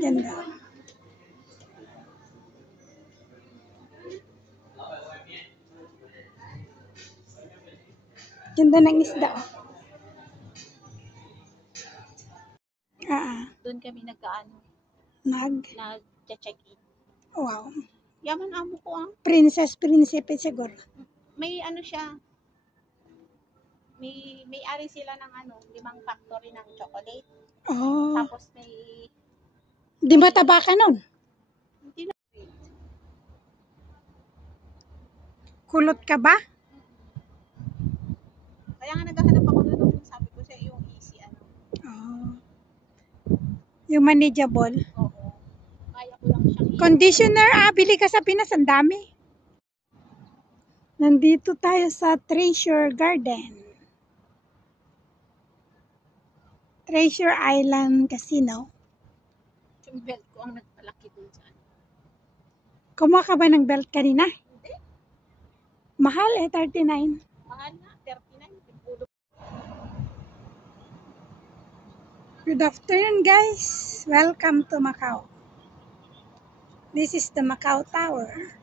Ganda. Ganda ng isda. Doon kami nagkaano. Nag-check-in. Wow. Yaman amo ko ah. Princess, prinsipe siguro. May ano siya. May ari sila ng 5 factory ng chocolate. Oh. Tapos Di mataba ka nun? Hindi na. Kulot ka ba? Kaya nga naghahanap ako doon, sabi ko siya yung easy Oh. Yung manageable. Oo. Kaya ko lang siyang Conditioner, bili ka sa Pinas, ang dami. Nandito tayo sa Treasure Garden. Treasure Island Casino. Yung belt ko ang nagpalaki doon sa Kumuha ka ba ng belt kanina? Hindi. Mahal 39. Mahal na, 39. Good afternoon guys. Welcome to Macau. This is the Macau Tower.